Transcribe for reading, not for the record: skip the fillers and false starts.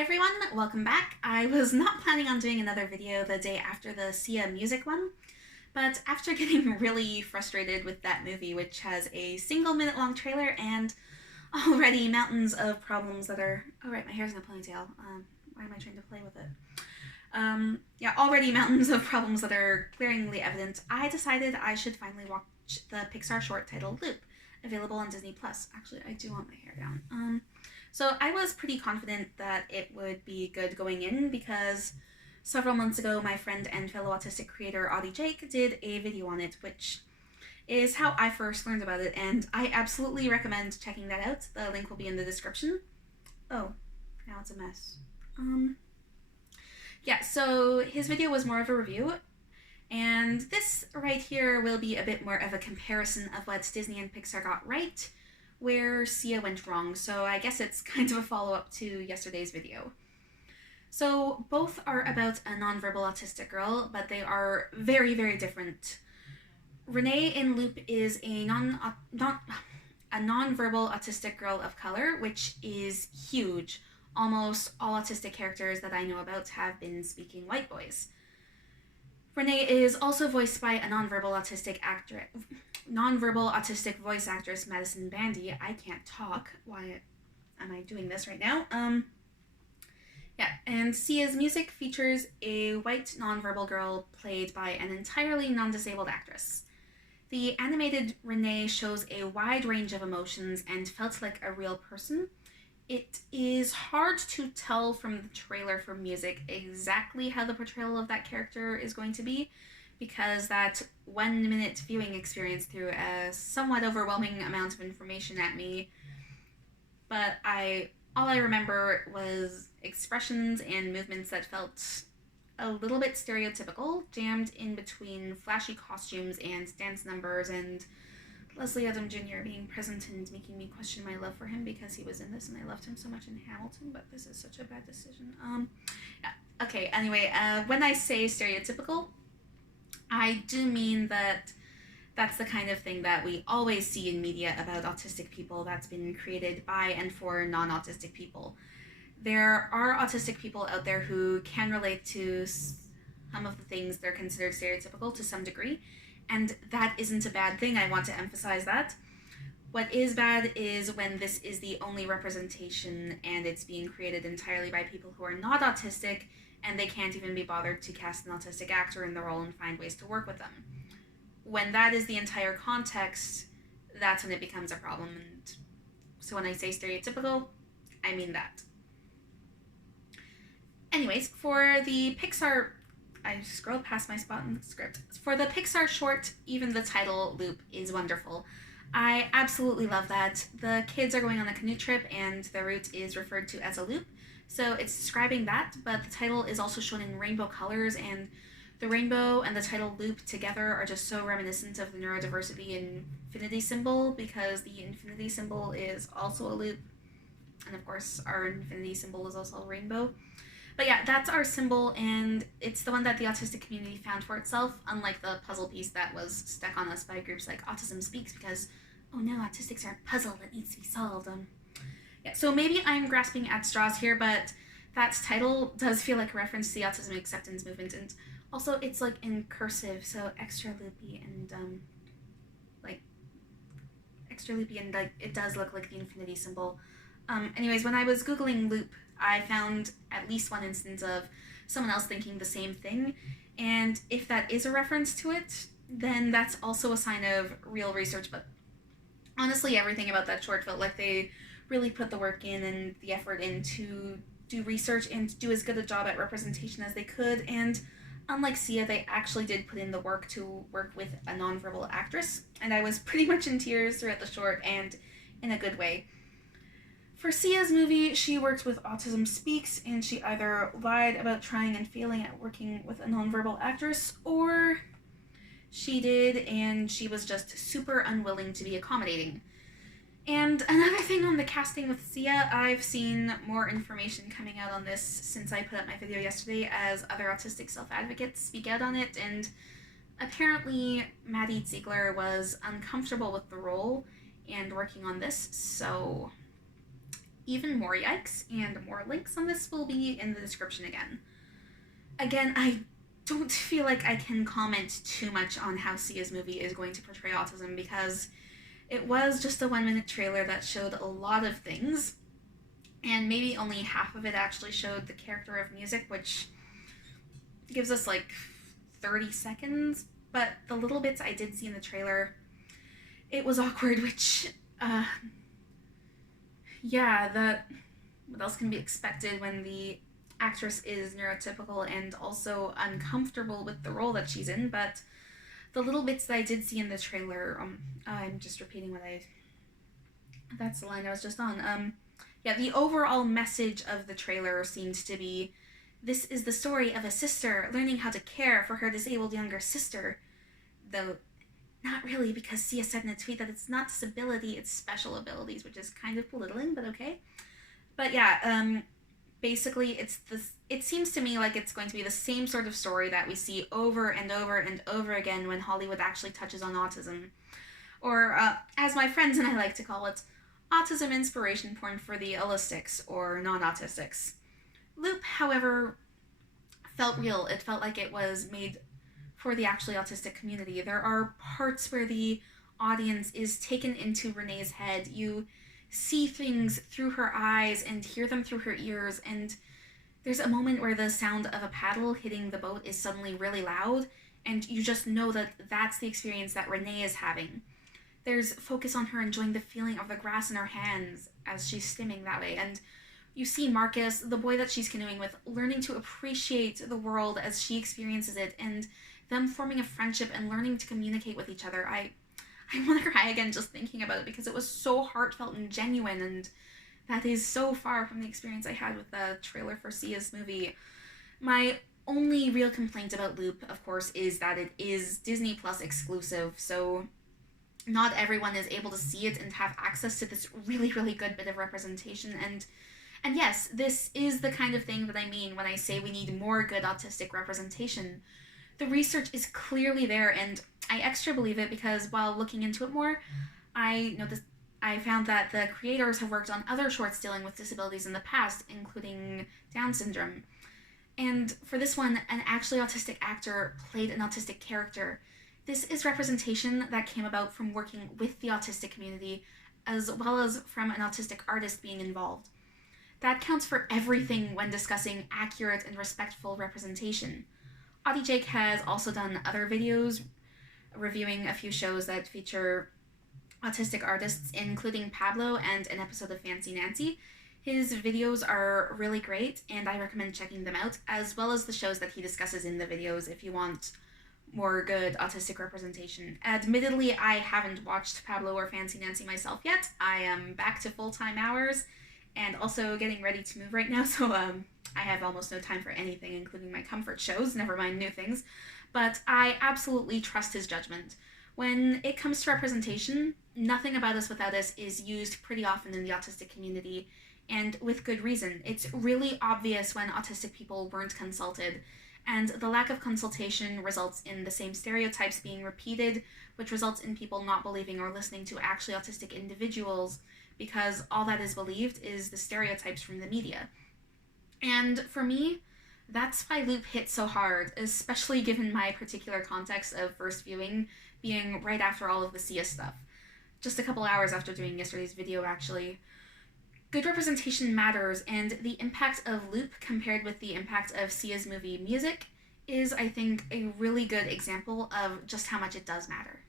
Hi everyone, welcome back. I was not planning on doing another video the day after the Sia music one, but after getting really frustrated with that movie, which has a single minute long trailer and already mountains of problems that are... Oh right, my hair's in a ponytail. Why am I trying to play with it? Yeah, already mountains of problems that are glaringly evident, I decided I should finally watch the Pixar short titled Loop, available on Disney+. Actually, I do want my hair down. So I was pretty confident that it would be good going in because several months ago my friend and fellow autistic creator Audie Jake did a video on it, which is how I first learned about it, and I absolutely recommend checking that out. The link will be in the description. Oh, now it's a mess. Yeah, so his video was more of a review, and this right here will be a bit more of a comparison of what Disney and Pixar got right, where Sia went wrong, so I guess it's kind of a follow-up to yesterday's video. So both are about a nonverbal autistic girl, but they are very, very different. Renee in Loop is a nonverbal autistic girl of color, which is huge. Almost all autistic characters that I know about have been speaking white boys. Renee is also voiced by a nonverbal autistic voice actress, Madison Bandy. I can't talk. Why am I doing this right now? Yeah, and Sia's music features a white nonverbal girl played by an entirely non-disabled actress. The animated Renee shows a wide range of emotions and felt like a real person. It is hard to tell from the trailer for music exactly how the portrayal of that character is going to be, because that 1 minute viewing experience threw a somewhat overwhelming amount of information at me. But all I remember was expressions and movements that felt a little bit stereotypical, jammed in between flashy costumes and dance numbers, and Leslie Odom Jr. being present and making me question my love for him because he was in this and I loved him so much in Hamilton, but this is such a bad decision. Yeah. Okay, anyway, when I say stereotypical, I do mean that that's the kind of thing that we always see in media about autistic people that's been created by and for non-autistic people. There are autistic people out there who can relate to some of the things they're considered stereotypical to some degree, and that isn't a bad thing. I want to emphasize that. What is bad is when this is the only representation and it's being created entirely by people who are not autistic, and they can't even be bothered to cast an autistic actor in the role and find ways to work with them. When that is the entire context, that's when it becomes a problem. And so when I say stereotypical, I mean that. Anyways, for the Pixar... I scrolled past my spot in the script. For the Pixar short, even the title, Loop, is wonderful. I absolutely love that. The kids are going on a canoe trip and the route is referred to as a loop, so it's describing that, but the title is also shown in rainbow colors, and the rainbow and the title Loop together are just so reminiscent of the neurodiversity infinity symbol, because the infinity symbol is also a loop, and of course our infinity symbol is also a rainbow. But yeah, that's our symbol, and it's the one that the autistic community found for itself, unlike the puzzle piece that was stuck on us by groups like Autism Speaks, because, oh no, autistics are a puzzle that needs to be solved. Yeah, so maybe I'm grasping at straws here, but that title does feel like a reference to the autism acceptance movement, and also it's like in cursive, so extra loopy, and it does look like the infinity symbol. Anyways, when I was Googling Loop, I found at least one instance of someone else thinking the same thing, and if that is a reference to it, then that's also a sign of real research. But honestly, everything about that short felt like they really put the work in and the effort in to do research and do as good a job at representation as they could, and unlike Sia, they actually did put in the work to work with a nonverbal actress, and I was pretty much in tears throughout the short, and in a good way. For Sia's movie, she worked with Autism Speaks, and she either lied about trying and failing at working with a nonverbal actress, or she did, and she was just super unwilling to be accommodating. And another thing on the casting with Sia, I've seen more information coming out on this since I put up my video yesterday as other autistic self-advocates speak out on it, and apparently Maddie Ziegler was uncomfortable with the role and working on this, so... even more yikes, and more links on this will be in the description again. Again, I don't feel like I can comment too much on how Sia's movie is going to portray autism because it was just a 1-minute trailer that showed a lot of things, and maybe only half of it actually showed the character of music, which gives us like 30 seconds, but the little bits I did see in the trailer, it was awkward, which, what else can be expected when the actress is neurotypical and also uncomfortable with the role that she's in, but the little bits that I did see in the trailer, I'm just repeating that's the line I was just on, the overall message of the trailer seemed to be, this is the story of a sister learning how to care for her disabled younger sister, though not really, because Sia said in a tweet that it's not disability, it's special abilities, which is kind of belittling, but okay. But yeah, basically it seems to me like it's going to be the same sort of story that we see over and over and over again when Hollywood actually touches on autism. Or, as my friends and I like to call it, autism inspiration porn for the allistics or non-autistics. Loop, however, felt real. It felt like it was made for the actually autistic community. There are parts where the audience is taken into Renee's head. You see things through her eyes and hear them through her ears, and there's a moment where the sound of a paddle hitting the boat is suddenly really loud, and you just know that that's the experience that Renee is having. There's focus on her enjoying the feeling of the grass in her hands as she's stimming that way, and you see Marcus, the boy that she's canoeing with, learning to appreciate the world as she experiences it, and them forming a friendship and learning to communicate with each other. I want to cry again just thinking about it because it was so heartfelt and genuine, and that is so far from the experience I had with the trailer for Sia's movie. My only real complaint about Loop, of course, is that it is Disney Plus exclusive, so not everyone is able to see it and have access to this really, really good bit of representation, and yes, this is the kind of thing that I mean when I say we need more good autistic representation. The research is clearly there, and I extra believe it because while looking into it more, I found that the creators have worked on other shorts dealing with disabilities in the past, including Down syndrome. And for this one, an actually autistic actor played an autistic character. This is representation that came about from working with the autistic community, as well as from an autistic artist being involved. That counts for everything when discussing accurate and respectful representation. Audie Jake has also done other videos reviewing a few shows that feature autistic artists, including Pablo and an episode of Fancy Nancy. His videos are really great, and I recommend checking them out, as well as the shows that he discusses in the videos if you want more good autistic representation. Admittedly, I haven't watched Pablo or Fancy Nancy myself yet. I am back to full-time hours, and also getting ready to move right now, so I have almost no time for anything, including my comfort shows, never mind new things. But I absolutely trust his judgment. When it comes to representation, Nothing About Us Without Us is used pretty often in the autistic community, and with good reason. It's really obvious when autistic people weren't consulted, and the lack of consultation results in the same stereotypes being repeated, which results in people not believing or listening to actually autistic individuals, because all that is believed is the stereotypes from the media. And for me, that's why Loop hit so hard, especially given my particular context of first viewing being right after all of the Sia stuff. Just a couple hours after doing yesterday's video, actually. Good representation matters, and the impact of Loop compared with the impact of Sia's movie Music is, I think, a really good example of just how much it does matter.